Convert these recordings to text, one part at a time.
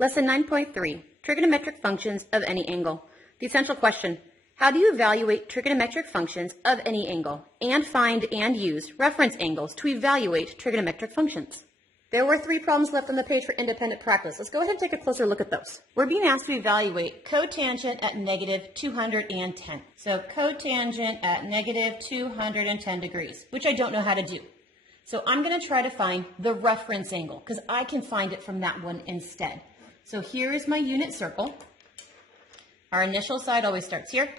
Lesson 9.3, Trigonometric Functions of Any Angle. The essential question, how do you evaluate trigonometric functions of any angle and find and use reference angles to evaluate trigonometric functions? There were 3 problems left on the page for independent practice. Let's go ahead and take a closer look at those. We're being asked to evaluate cotangent at negative 210. So cotangent at negative 210 degrees, which I don't know how to do. So I'm going to try to find the reference angle because I can find it from that one instead. So here is my unit circle. Our initial side always starts here.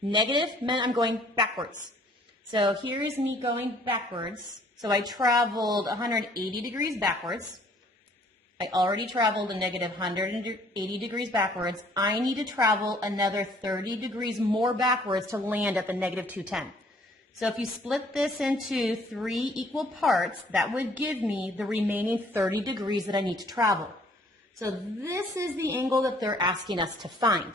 Negative meant I'm going backwards. So here is me going backwards. So I traveled 180 degrees backwards. I already traveled a negative 180 degrees backwards. I need to travel another 30 degrees more backwards to land at the negative 210. So if you split this into 3 equal parts, that would give me the remaining 30 degrees that I need to travel. So this is the angle that they're asking us to find.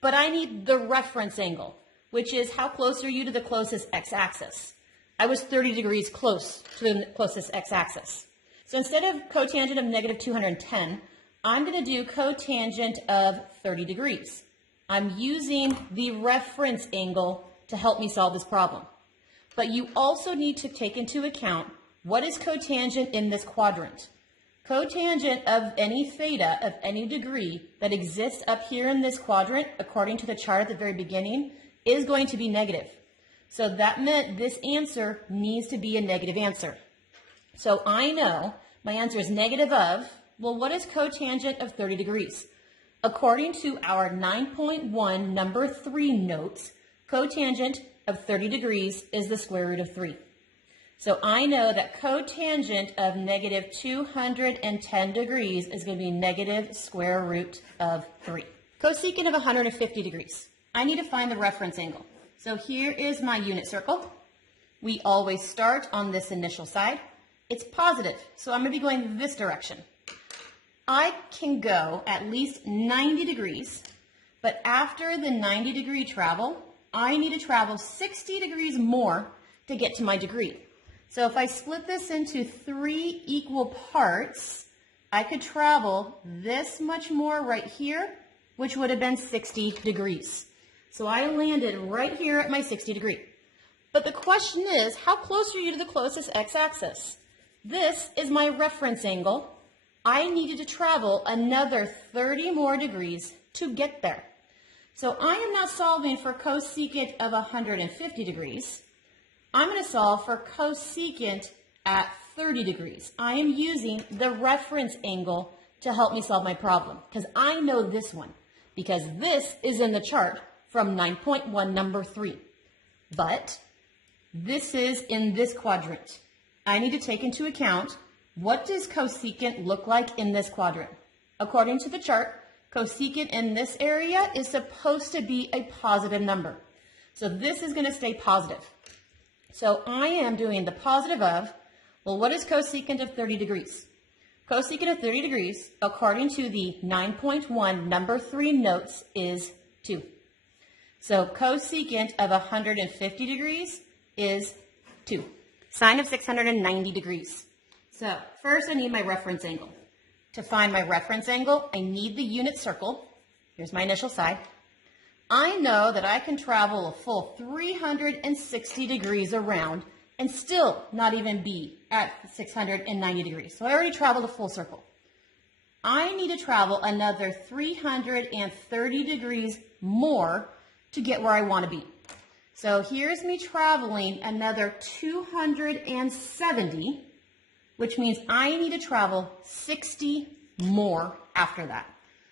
But I need the reference angle, which is how close are you to the closest x-axis. I was 30 degrees close to the closest x-axis. So instead of cotangent of negative 210, I'm going to do cotangent of 30 degrees. I'm using the reference angle to help me solve this problem. But you also need to take into account what is cotangent in this quadrant. Cotangent of any theta of any degree that exists up here in this quadrant, according to the chart at the very beginning, is going to be negative. So that meant this answer needs to be a negative answer. So I know my answer is negative of, well, what is cotangent of 30 degrees? According to our 9.1 number 3 notes, cotangent of 30 degrees is the square root of 3. So I know that cotangent of negative 210 degrees is going to be negative square root of 3. Cosecant of 150 degrees. I need to find the reference angle. So here is my unit circle. We always start on this initial side. It's positive, so I'm going to be going this direction. I can go at least 90 degrees, but after the 90 degree travel, I need to travel 60 degrees more to get to my degree. So if I split this into 3 equal parts, I could travel this much more right here, which would have been 60 degrees. So I landed right here at my 60 degree. But the question is, how close are you to the closest x-axis? This is my reference angle. I needed to travel another 30 more degrees to get there. So I am not solving for cosecant of 150 degrees. I'm going to solve for cosecant at 30 degrees. I am using the reference angle to help me solve my problem because I know this one because this is in the chart from 9.1 number 3. But this is in this quadrant. I need to take into account what does cosecant look like in this quadrant. According to the chart, cosecant in this area is supposed to be a positive number. So this is going to stay positive. So I am doing the positive of, well, what is cosecant of 30 degrees? Cosecant of 30 degrees, according to the 9.1 number 3 notes, is 2. So cosecant of 150 degrees is 2. Sine of 690 degrees. So first I need my reference angle. To find my reference angle, I need the unit circle. Here's my initial side. I know that I can travel a full 360 degrees around and still not even be at 690 degrees. So I already traveled a full circle. I need to travel another 330 degrees more to get where I want to be. So here's me traveling another 270, which means I need to travel 60 more after that.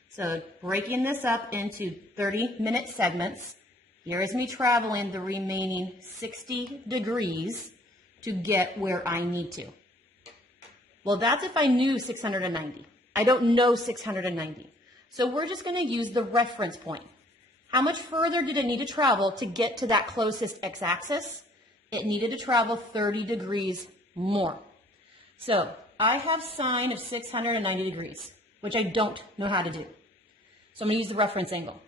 So breaking this up into 30-minute segments, here is me traveling the remaining 60 degrees to get where I need to. Well, that's if I knew 690. I don't know 690. So we're just going to use the reference point. How much further did it need to travel to get to that closest x-axis? It needed to travel 30 degrees more. So I have sine of 690 degrees, which I don't know how to do. So I'm going to use the reference angle.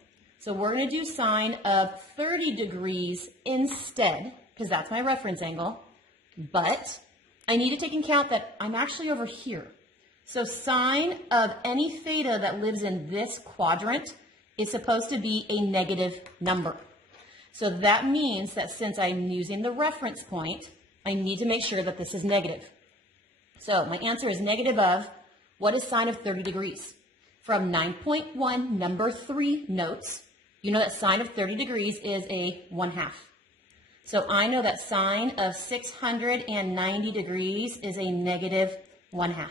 So we're going to do sine of 30 degrees instead, because that's my reference angle. But I need to take into account that I'm actually over here. So sine of any theta that lives in this quadrant is supposed to be a negative number. So that means that since I'm using the reference point, I need to make sure that this is negative. So my answer is negative of, what is sine of 30 degrees? From 9.1, number 3 notes, you know that sine of 30 degrees is a 1/2. So I know that sine of 690 degrees is a negative 1/2.